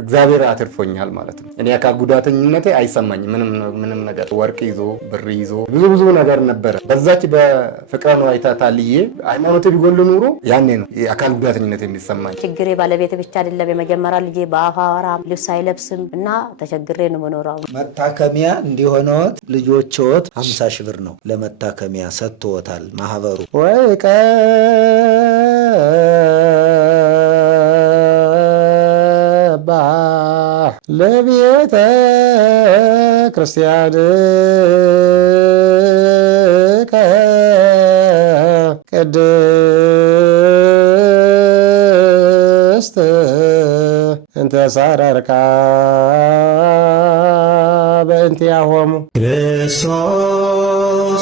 እግዚአብሔር አትርፎኛል ማለት ነው። እኔ አካል ጉዳተኝነቴ አይሰማኝም ምንም ነገር ወርቅ ይዞ ብር ይዞ ብዙ ነገር ነበረ። በዛች በፍቅረ ነዋይ ታልዬ ሃይማኖቴ ቢጎል ኑሮ ያኔ ነው የአካል ጉዳተኝነት የሚሰማኝ። ችግሬ ባለቤት ብቻ አይደለም። የመጀመሪያ ልጄ በአፋራም ልብስ አይለብስም እና ተቸግሬ ነው መኖራው። መታከሚያ እንዲሆነዎት ልጆችዎት 50 ሺህ ብር ነው ለመታከሚያ ሰጥቶታል ማህበሩ። ወይ ቀባ ለቤተ ክርስቲያን ቅድስት እንተ ሳረርካ በእንቲአሆሙ ክርስቶስ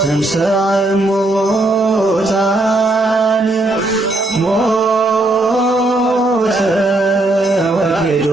ተንሥአ እሙታን ሞተ ወጌዶ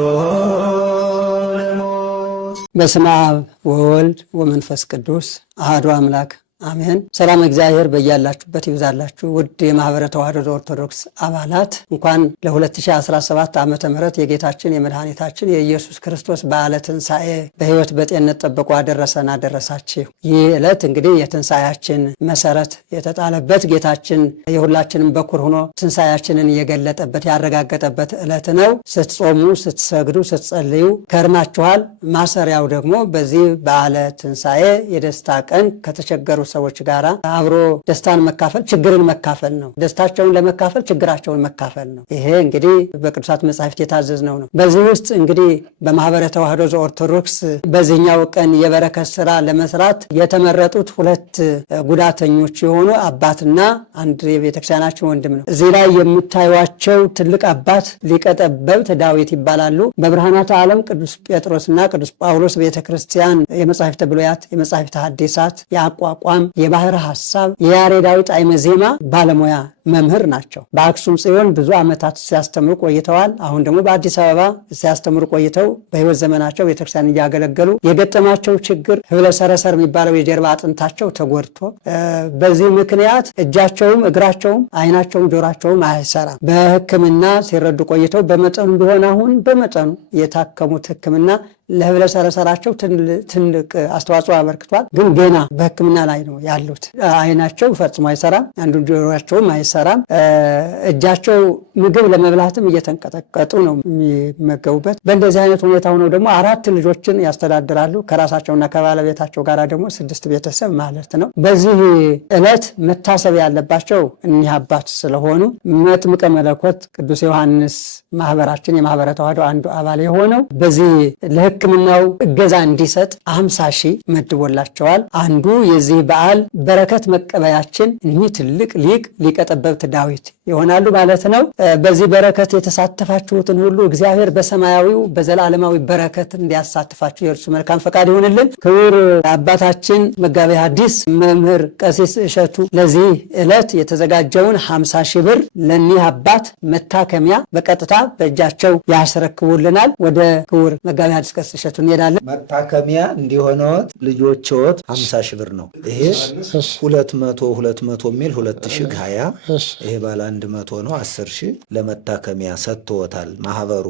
ለሞት። በስመ አብ ወወልድ ወመንፈስ ቅዱስ አሐዱ አምላክ አሜን። ሰላም እግዚአብሔር በያላችሁበት ይብዛላችሁ። ውድ የማህበረ ተዋሕዶ ኦርቶዶክስ አባላት እንኳን ለ2017 ዓመተ ምህረት የጌታችን የመድኃኒታችን የኢየሱስ ክርስቶስ በዓለ ትንሣኤ በሕይወት በጤንነት ጠብቆ አደረሰን አደረሳችሁ። ይህ ዕለት እንግዲህ የትንሣኤያችን መሰረት የተጣለበት ጌታችን የሁላችንም በኩር ሆኖ ትንሣኤያችንን የገለጠበት ያረጋገጠበት ዕለት ነው። ስትጾሙ፣ ስትሰግዱ፣ ስትጸልዩ ከርማችኋል። ማሰሪያው ደግሞ በዚህ በዓለ ትንሣኤ የደስታ ቀን ከተቸገሩ ሰዎች ጋር አብሮ ደስታን መካፈል ችግርን መካፈል ነው። ደስታቸውን ለመካፈል ችግራቸውን መካፈል ነው። ይሄ እንግዲህ በቅዱሳት መጻሕፍት የታዘዝነው ነው። በዚህ ውስጥ እንግዲህ በማህበረ ተዋሕዶ ኦርቶዶክስ በዚህኛው ቀን የበረከት ስራ ለመስራት የተመረጡት ሁለት ጉዳተኞች የሆኑ አባትና አንድ የቤተክርስቲያናችን ወንድም ነው። እዚህ ላይ የምታዩቸው ትልቅ አባት ሊቀ ጠበብት ዳዊት ይባላሉ። በብርሃናተ ዓለም ቅዱስ ጴጥሮስና ቅዱስ ጳውሎስ ቤተክርስቲያን የመጻሕፍተ ብሉያት የመጻሕፍተ ሐዲሳት የአቋቋም የባህር ሐሳብ የያሬዳዊ ጣዕመ ዜማ ባለሙያ መምህር ናቸው። በአክሱም ጽዮን ብዙ ዓመታት ሲያስተምሩ ቆይተዋል። አሁን ደግሞ በአዲስ አበባ ሲያስተምሩ ቆይተው በሕይወት ዘመናቸው ቤተክርስቲያን እያገለገሉ የገጠማቸው ችግር ህብለ ሰረሰር የሚባለው የጀርባ አጥንታቸው ተጎድቶ በዚህ ምክንያት እጃቸውም እግራቸውም ዓይናቸውም ጆሯቸውም አይሰራም። በሕክምና ሲረዱ ቆይተው በመጠኑ ቢሆን አሁን በመጠኑ የታከሙት ሕክምና ለህብለ ሰረሰራቸው ትልቅ አስተዋጽኦ አበርክቷል። ግን ገና በሕክምና ላይ ነው ያሉት። ዓይናቸው ፈጽሞ አይሰራም፣ አንዱ ጆሮአቸውም አይሰራም። እጃቸው ምግብ ለመብላትም እየተንቀጠቀጡ ነው የሚመገቡበት። በእንደዚህ አይነት ሁኔታ ሆነው ደግሞ 4 ልጆችን ያስተዳድራሉ። ከራሳቸውና ከባለቤታቸው ጋር ደግሞ 6 ቤተሰብ ማለት ነው። በዚህ ዕለት መታሰብ ያለባቸው እኒህ አባት ስለሆኑ መጥምቀ መለኮት ቅዱስ ዮሐንስ ማህበራችን የማህበረ ተዋሕዶ አንዱ አባል የሆነው በዚህ ሕክምናው እገዛ እንዲሰጥ 50 ሺህ መድቦላቸዋል። አንዱ የዚህ በዓል በረከት መቀበያችን እኚህ ትልቅ ሊቀ ጠበብት ዳዊት ይሆናሉ ማለት ነው። በዚህ በረከት የተሳተፋችሁትን ሁሉ እግዚአብሔር በሰማያዊው በዘላለማዊ በረከት እንዲያሳትፋችሁ የእርሱ መልካም ፈቃድ ይሆንልን። ክቡር አባታችን መጋቤ ሐዲስ መምህር ቀሲስ እሸቱ ለዚህ ዕለት የተዘጋጀውን 50 ሺህ ብር ለኒህ አባት መታከሚያ በቀጥታ በእጃቸው ያስረክቡልናል። ወደ ክቡር መጋቤ ሐዲስ ቀሲስ እሸቱ እንሄዳለን። መታከሚያ እንዲሆነዎት ልጆችዎት 50 ሺህ ብር ነው። ይሄ 200 የሚል 2020 ይሄ ባለ 100 ነው። 10 ሺህ ለመታከሚያ ሰጥቶታል ማህበሩ።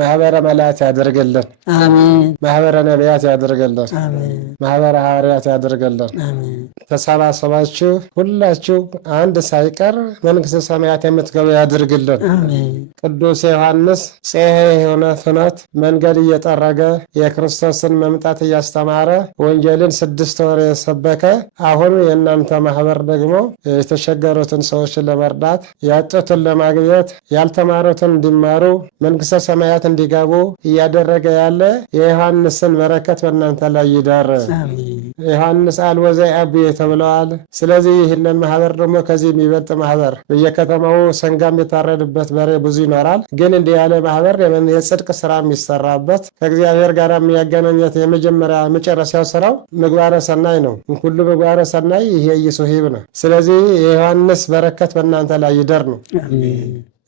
ማህበረ መላእክት ያደርገልን፣ አሜን። ማህበረ ነቢያት ያደርገልን፣ አሜን። ማህበረ ሐዋርያት ያደርገልን፣ አሜን። ተሰባሰባችሁ ሁላችሁ አንድ ሳይቀር መንግሥተ ሰማያት የምትገቡ ያደርግልን፣ አሜን። ቅዱስ ዮሐንስ ጽሔ የሆነ ፍኖት መንገድ እየጠረገ የክርስቶስን መምጣት እያስተማረ ወንጌልን 6 ወር የሰበከ አሁን የእናንተ ማህበር ደግሞ የተቸገሩትን ሰዎችን ለመርዳት ያጡትን ለማግኘት ያልተማሩትን እንዲማሩ መንግሥተ ሰማያት እንዲገቡ እያደረገ ያለ የዮሐንስን በረከት በእናንተ ላይ ይደር። ዮሐንስ አልወዘይ አብ ተብለዋል። ስለዚህ ይህንን ማህበር ደግሞ ከዚህ የሚበልጥ ማህበር በየከተማው ሰንጋም የታረድበት በሬ ብዙ ይኖራል። ግን እንዲህ ያለ ማህበር የጽድቅ ስራ የሚሰራበት ከእግዚአብሔር ጋር የሚያገናኘት የመጀመሪያ መጨረሻው ስራው ምግባረ ሰናይ ነው። ሁሉ ምግባረ ሰናይ ይሄ ኢየሱስ ነው። ስለዚህ የዮሐንስ በረከት በእናንተ ላይ ይደር ነው።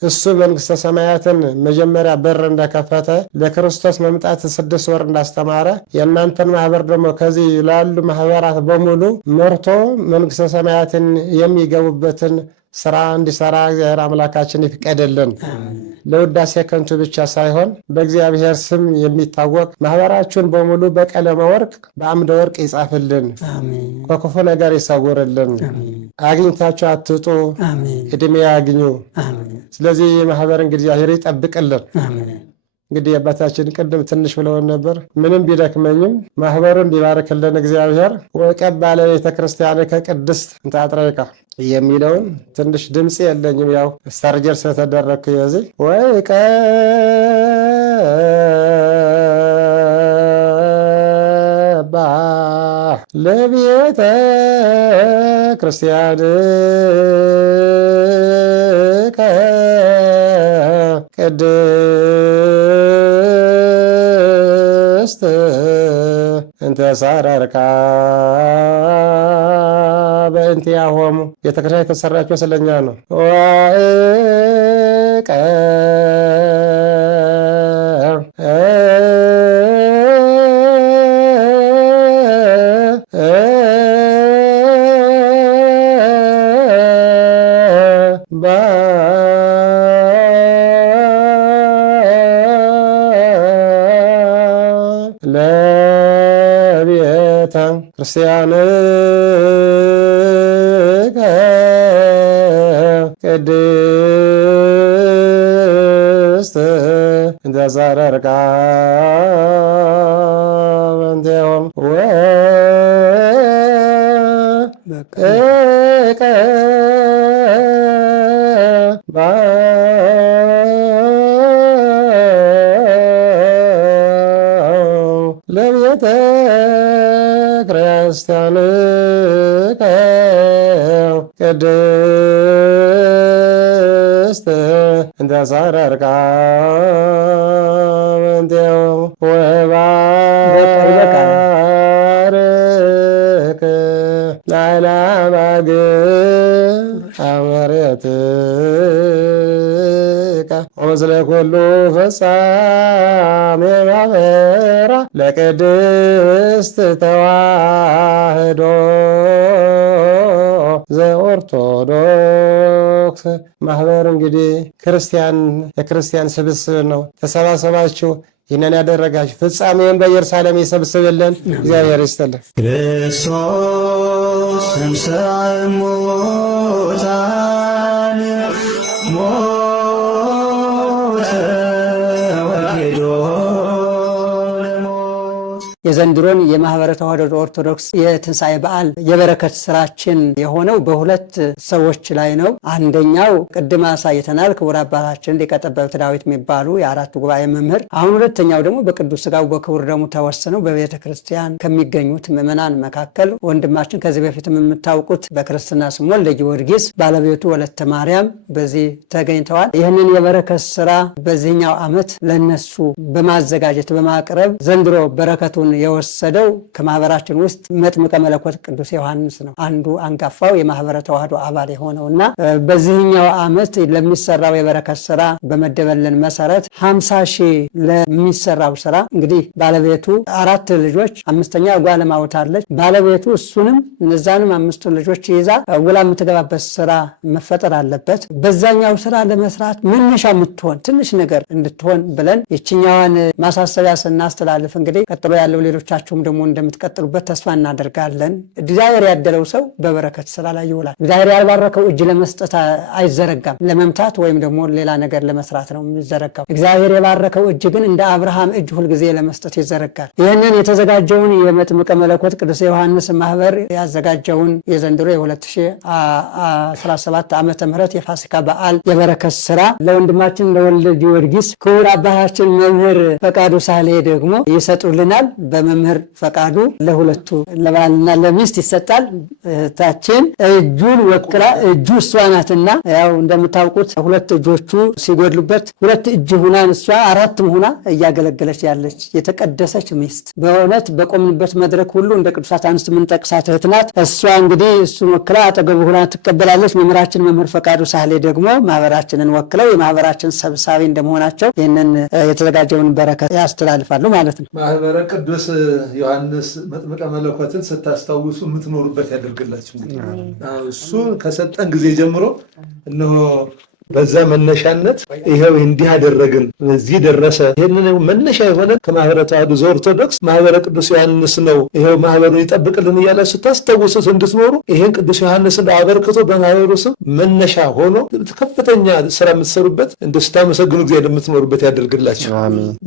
እሱ መንግሥተ ሰማያትን መጀመሪያ በር እንደከፈተ ለክርስቶስ መምጣት 6 ወር እንዳስተማረ የእናንተን ማህበር ደግሞ ከዚህ ላሉ ማህበራት በሙሉ መርቶ መንግሥተ ሰማያትን የሚገቡበትን ስራ እንዲሰራ እግዚአብሔር አምላካችን ይፍቀድልን። ለውዳሴ ከንቱ ብቻ ሳይሆን በእግዚአብሔር ስም የሚታወቅ ማህበራችሁን በሙሉ በቀለመ ወርቅ በአምደ ወርቅ ይጻፍልን፣ ከክፉ ነገር ይሰውርልን። አግኝታችሁ አትጡ፣ እድሜ ያግኙ። ስለዚህ ማህበር እንግዲህ እግዚአብሔር ይጠብቅልን። እንግዲህ አባታችን ቅድም ትንሽ ብለውን ነበር። ምንም ቢደክመኝም ማህበሩን ቢባርክልን እግዚአብሔር ወቀባ ለቤተ ክርስቲያን ከቅድስት እንተ አጥረይቃ የሚለውን ትንሽ ድምፅ የለኝም፣ ያው ሰርጀር ስለተደረግኩ የዚህ ወቀባ ለቤተ ክርስቲያን ቅድስት እንተ ሳረርካ በእንቲአሆሙ ቤተክርስቲያን የተሰራችው ስለኛ ነው። ዋእቀ ለቤተ ክርስቲያን ቅድስት እንተ ሳረርካ በእንቲአሆሙ ለቤተ ክርስቲያን ቅድስት እንተ ሳረርካ በእንቲአሆሙ ወባርክ ለአእላማግ አመሬትከ ወምስለ ኩሉ ፍጻሜ ማህበራ ለቅድስት ተዋሕዶ ዘኦርቶዶክስ። ማህበር እንግዲህ ክርስቲያን የክርስቲያን ስብስብ ነው። ተሰባሰባችሁ ይህንን ያደረጋችሁ ፍጻሜውን በኢየሩሳሌም ይሰብስብልን። እግዚአብሔር ይስጥልን። ክርስቶስ ተንሥአ እሙታን ሞተ ወኬዶ ለሞት። የዘንድሮን የማህበረ ተዋሕዶ ኦርቶዶክስ የትንሣኤ በዓል የበረከት ስራችን የሆነው በሁለት ሰዎች ላይ ነው። አንደኛው ቅድም አሳይተናል፣ ክቡር አባታችን ሊቀ ጠበብት ዳዊት የሚባሉ የአራቱ ጉባኤ መምህር። አሁን ሁለተኛው ደግሞ በቅዱስ ሥጋው በክቡር ደሙ ተወስነው በቤተ ክርስቲያን ከሚገኙት ምዕመናን መካከል ወንድማችን ከዚህ በፊትም የምታውቁት በክርስትና ስም ወልደ ጊዮርጊስ ባለቤቱ ወለተ ማርያም በዚህ ተገኝተዋል። ይህንን የበረከት ስራ በዚህኛው ዓመት ለነሱ በማዘጋጀት በማቅረብ ዘንድሮ በረከቱን የወሰደው ከማህበራችን ውስጥ መጥምቀ መለኮት ቅዱስ ዮሐንስ ነው። አንዱ አንጋፋው የማህበረ ተዋሕዶ አባል የሆነውና በዚህኛው ዓመት ለሚሰራው የበረከት ስራ በመደበልን መሰረት 50 ሺህ ለሚሰራው ስራ እንግዲህ ባለቤቱ 4 ልጆች 5ኛ ጓለማውት አለች። ባለቤቱ እሱንም እነዛንም 5 ልጆች ይዛ ውላ የምትገባበት ስራ መፈጠር አለበት። በዛኛው ስራ ለመስራት መነሻ የምትሆን ትንሽ ነገር እንድትሆን ብለን ይችኛዋን ማሳሰቢያ ስናስተላልፍ እንግዲህ ቀጥሎ ያለው ሌሎቻችሁም ደግሞ እንደምትቀጥሉበት ተስፋ እናደርጋለን። እግዚአብሔር ያደለው ሰው በበረከት ስራ ላይ ይውላል። እግዚአብሔር ያልባረከው እጅ ለመስጠት አይዘረጋም። ለመምታት ወይም ደግሞ ሌላ ነገር ለመስራት ነው የሚዘረጋው። እግዚአብሔር የባረከው እጅ ግን እንደ አብርሃም እጅ ሁልጊዜ ለመስጠት ይዘረጋል። ይህንን የተዘጋጀውን የመጥምቀ መለኮት ቅዱስ ዮሐንስ ማህበር ያዘጋጀውን የዘንድሮ የ2017 ዓመተ ምህረት የፋሲካ በዓል የበረከት ስራ ለወንድማችን ለወልደ ጊዮርጊስ ክቡር አባታችን መምህር ፈቃዱ ሳሌ ደግሞ ይሰጡልናል። በመምህር ፈቃዱ ለሁለቱ ለባልና ለሚስት ይሰጣል። እህታችን እጁን ወክላ እጁ እሷ ናትና ያው እንደምታውቁት 2 እጆቹ ሲጎድሉበት 2 እጅ ሁና እሷ 4 ሁና እያገለገለች ያለች የተቀደሰች ሚስት በእውነት በቆምንበት መድረክ ሁሉ እንደ ቅዱሳት አንስት የምንጠቅሳት እህት ናት። እሷ እንግዲህ እሱን ወክላ አጠገቡ ሁና ትቀበላለች። መምህራችን መምህር ፈቃዱ ሳህሌ ደግሞ ማህበራችንን ወክለው የማህበራችን ሰብሳቢ እንደመሆናቸው ይህንን የተዘጋጀውን በረከት ያስተላልፋሉ ማለት ነው። ማህበረ ቅዱስ ዮሐንስ መጥምቀ መለኮትን ስታስታውሱ የምትኖሩበት ያደርግላችሁ። እሱ ከሰጠን ጊዜ ጀምሮ እነሆ በዛ መነሻነት ይሄው እንዲህ አደረግን እዚህ ደረሰ። ይሄንን መነሻ የሆነ ከማህበረ ተዋሕዶ ዘኦርቶዶክስ ማህበረ ቅዱስ ዮሐንስ ነው። ይሄው ማህበሩን ይጠብቅልን እያለ ስታስታውሱት እንድትኖሩ ይሄን ቅዱስ ዮሐንስን አበርክቶ በማህበሩ ስም መነሻ ሆኖ ከፍተኛ ስራ የምትሰሩበት ስታመሰግኑ ጊዜ የምትኖሩበት ያደርግላችሁ።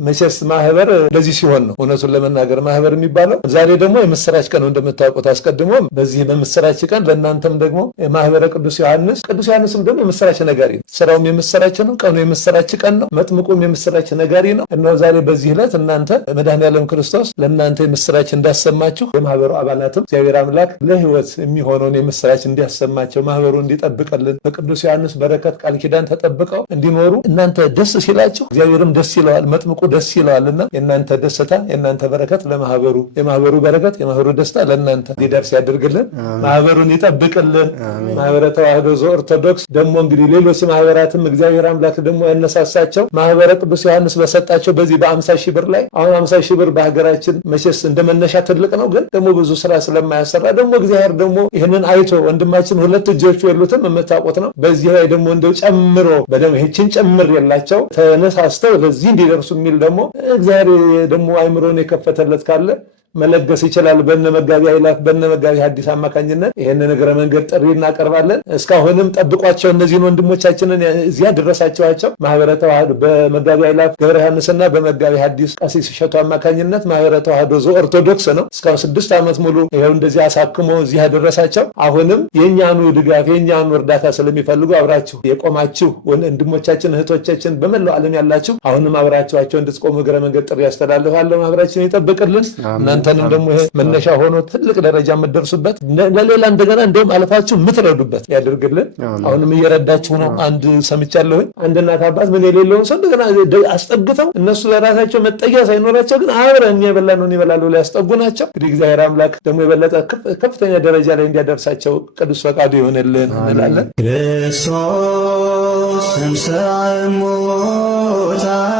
መቼስ ማህበር ለዚህ ሲሆን ነው እውነቱን ለመናገር ማህበር የሚባለው። ዛሬ ደግሞ የምስራች ቀን ነው እንደምታውቁት። አስቀድሞ በዚህ በምስራች ቀን ለእናንተም ደግሞ ማህበረ ቅዱስ ዮሐንስም ደግሞ የምስራች ነጋሪ ነው። ስራውም የምስራች ነው። ቀኑ የምስራች ቀን ነው። መጥምቁም የምስራች ነጋሪ ነው። እነሆ ዛሬ በዚህ ዕለት እናንተ መድኃኔዓለም ክርስቶስ ለእናንተ የምስራች እንዳሰማችሁ የማህበሩ አባላትም እግዚአብሔር አምላክ ለህይወት የሚሆነውን የምስራች እንዲያሰማቸው ማህበሩ እንዲጠብቅልን በቅዱስ ዮሐንስ በረከት ቃል ኪዳን ተጠብቀው እንዲኖሩ እናንተ ደስ ሲላችሁ እግዚአብሔርም ደስ ይለዋል፣ መጥምቁ ደስ ይለዋልና የእናንተ ደስታ የእናንተ በረከት ለማህበሩ የማህበሩ በረከት የማህበሩ ደስታ ለእናንተ እንዲደርስ ያደርግልን፣ ማህበሩን ይጠብቅልን። ማህበረ ተዋሕዶ ዘኦርቶዶክስ ደግሞ እንግዲህ ሌሎች ማህበራትም እግዚአብሔር አምላክ ደግሞ ያነሳሳቸው ማህበረ ቅዱስ ዮሐንስ በሰጣቸው በዚህ በ50 ሺህ ብር ላይ አሁን 50 ሺህ ብር በሀገራችን መቼስ እንደመነሻ ትልቅ ነው፣ ግን ደግሞ ብዙ ስራ ስለማያሰራ ደግሞ እግዚአብሔር ደግሞ ይህንን አይቶ ወንድማችን ሁለት እጆቹ የሉትም የምታውቁት ነው። በዚህ ላይ ደግሞ እንደው ጨምሮ በደም ይህችን ጨምር የላቸው ተነሳስተው ለዚህ እንዲደርሱ የሚል ደግሞ እግዚአብሔር ደግሞ አይምሮን የከፈተለት ካለ መለገስ ይችላል። በነ መጋቢ ኃይላት በነ መጋቢ ሐዲስ አማካኝነት ይሄንን እግረ መንገድ ጥሪ እናቀርባለን። እስካሁንም ጠብቋቸው እነዚህን ወንድሞቻችንን እዚያ ድረሳቸዋቸው። ማህበረ ተዋሕዶ በመጋቢ ኃይላት ገብረ ዮሐንስና በመጋቢ ሐዲስ ቀሲስ እሸቱ አማካኝነት ማህበረ ተዋሕዶ ዘኦርቶዶክስ ነው እስካሁን 6 ዓመት ሙሉ ይሄው እንደዚህ አሳክሞ እዚህ ያደረሳቸው። አሁንም የኛኑ ድጋፍ የኛኑ እርዳታ ስለሚፈልጉ አብራችሁ የቆማችሁ ወንድሞቻችን እህቶቻችን በመላው ዓለም ያላችሁ አሁንም አብራችኋቸው እንድትቆሙ እግረ መንገድ ጥሪ ያስተላልፋለሁ። ማህበራችን ይጠብቅልን። እናንተንም ደግሞ ይሄ መነሻ ሆኖ ትልቅ ደረጃ የምትደርሱበት ለሌላ እንደገና እንደውም አልፋችሁ የምትረዱበት ያደርግልን። አሁንም እየረዳችሁ ነው። አንድ ሰምቻለሁኝ አንድ እናት አባት ምን የሌለውን ሰው እንደገና አስጠግተው እነሱ ለራሳቸው መጠጊያ ሳይኖራቸው ግን አብረን እኛ የበላነውን ይበላሉ ሊያስጠጉ ናቸው። እንግዲህ እግዚአብሔር አምላክ ደግሞ የበለጠ ከፍተኛ ደረጃ ላይ እንዲያደርሳቸው ቅዱስ ፈቃዱ ይሆንልን እንላለን። ክርስቶስ ተንሥአ እሙታን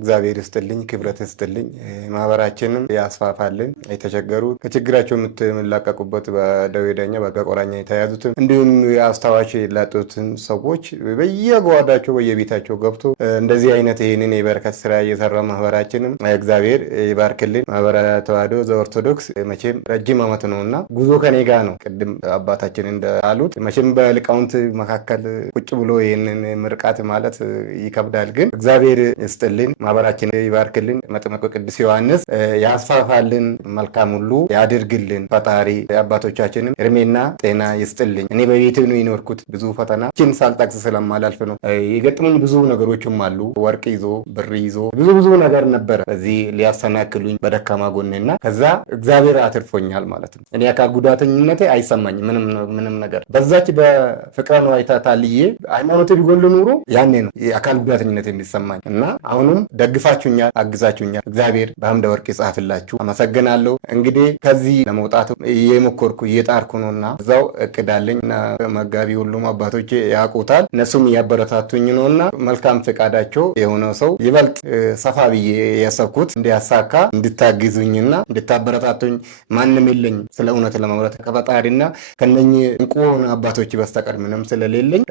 እግዚአብሔር ይስጥልኝ፣ ክብረት ይስጥልኝ፣ ማህበራችንም ያስፋፋልን። የተቸገሩት ከችግራቸው የምትላቀቁበት በደዌ ዳኛ በአልጋ ቁራኛ የተያዙትን እንዲሁም አስታዋሽ ላጡትን ሰዎች በየጓዳቸው በየቤታቸው ገብቶ እንደዚህ አይነት ይህንን የበረከት ስራ እየሰራ ማህበራችንም እግዚአብሔር ይባርክልን። ማህበረ ተዋሕዶ ዘኦርቶዶክስ መቼም ረጅም ዓመት ነውና ጉዞ ከኔ ጋር ነው። ቅድም አባታችን እንዳሉት መቼም በሊቃውንት መካከል ቁጭ ብሎ ይህንን ምርቃት ማለት ይከብዳል። ግን እግዚአብሔር ይስጥልን፣ ማህበራችን ይባርክልን፣ መጥምቁ ቅዱስ ዮሐንስ ያስፋፋልን፣ መልካም ሁሉ ያድርግልን። ፈጣሪ አባቶቻችንም እድሜና ጤና ይስጥልኝ። እኔ በቤቴ ነው የኖርኩት። ብዙ ፈተናችን ሳልጠቅስ ስለማላልፍ ነው። የገጠሙኝ ብዙ ነገሮችም አሉ። ወርቅ ይዞ ብር ይዞ ብዙ ነገር ነበረ በዚህ ሊያሰናክሉኝ በደካማ ጎኔና ከዛ እግዚአብሔር አትርፎኛል ማለት ነው። እኔ አካል ጉዳተኝነቴ አይሰማኝም ምንም ነገር። በዛች በፍቅረ ነዋይ ታልዬ ሃይማኖቴ ቢጎል ኑሮ ያኔ ነው የአካል ጉዳተኝነት የሚሰማኝ እና አሁንም ደግፋችሁኛል፣ አግዛችሁኛል። እግዚአብሔር በአምደ ወርቅ ይጻፍላችሁ። አመሰግናለሁ። እንግዲህ ከዚህ ለመውጣት እየሞከርኩ እየጣርኩ ነውና እዛው እቅዳለኝ እና መጋቢ ሁሉም አባቶቼ ያውቁታል። እነሱም እያበረታቱኝ ነውና መልካም ፈቃዳቸው የሆነው ሰው ይበልጥ ሰፋ ብዬ ያሰብኩት እንዲያሳካ እንድታግዙኝና እንድታበረታቱኝ ማንም የለኝ ስለ እውነት ለማውራት ከፈጣሪና ከነኚህ እንቁ አባቶች በስተቀር ምንም ስለሌለኝ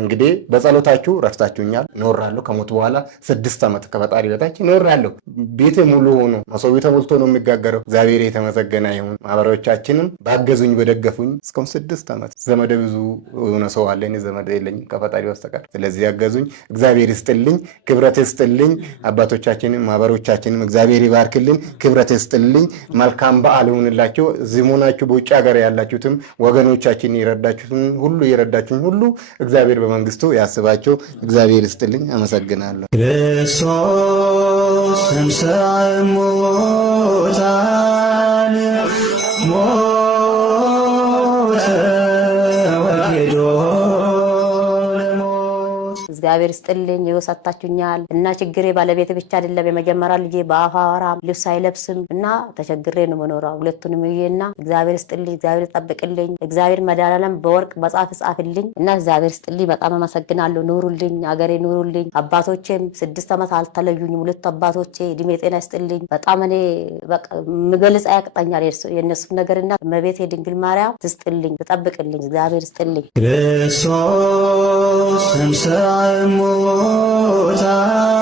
እንግዲህ በጸሎታችሁ ረድታችሁኛል። እኖራለሁ ከሞት በኋላ 6 ዓመት ከፈጣሪ በታች እኖራለሁ። ቤቴ ሙሉ ሆኖ መሶቢ ተሞልቶ ነው የሚጋገረው። እግዚአብሔር የተመሰገነ ይሁን። ማህበሮቻችንም ባገዙኝ በደገፉኝ እስካሁን 6 ዓመት ዘመድ ብዙ የሆነ ሰው አለ። እኔ ዘመድ የለኝም ከፈጣሪ በስተቀር። ስለዚህ ያገዙኝ እግዚአብሔር ይስጥልኝ፣ ክብረት ይስጥልኝ። አባቶቻችንም ማህበሮቻችንም እግዚአብሔር ይባርክልን፣ ክብረት ይስጥልኝ። መልካም በዓል ይሁንላችሁ። እዚህ ሆናችሁ በውጭ ሀገር ያላችሁትም ወገኖቻችን የረዳችሁኝ ሁሉ እግዚአብሔር በመንግስቱ ያስባቸው። እግዚአብሔር ይስጥልኝ። አመሰግናለሁ። ክርስቶስ ተንሥአ እሙታን ሞተ ወጌዶ እግዚአብሔር ይስጥልኝ ይወሳታችሁኛል እና ችግሬ ባለቤት ብቻ አይደለም የመጀመሪያ ልጄ በአፋ አወራም ልብስ አይለብስም እና ተቸግሬ ነው መኖረው ሁለቱንም ይሄና እግዚአብሔር ይስጥልኝ እግዚአብሔር ይጠብቅልኝ እግዚአብሔር መድኃኒዓለም በወርቅ መጽሐፍ ጻፍልኝ እና እግዚአብሔር ይስጥልኝ በጣም አመሰግናለሁ ኑሩልኝ አገሬ ኑሩልኝ አባቶቼም 6 ዓመት አልተለዩኝም ሁለት አባቶቼ እድሜ ጤና ይስጥልኝ በጣም እኔ በቃ ምገልጽ ያቅጣኛል የነሱ ነገርና እመቤቴ ድንግል ማርያም ትስጥልኝ ትጠብቅልኝ እግዚአብሔር ይስጥልኝ ክርስቶስ እንሰ ሙታን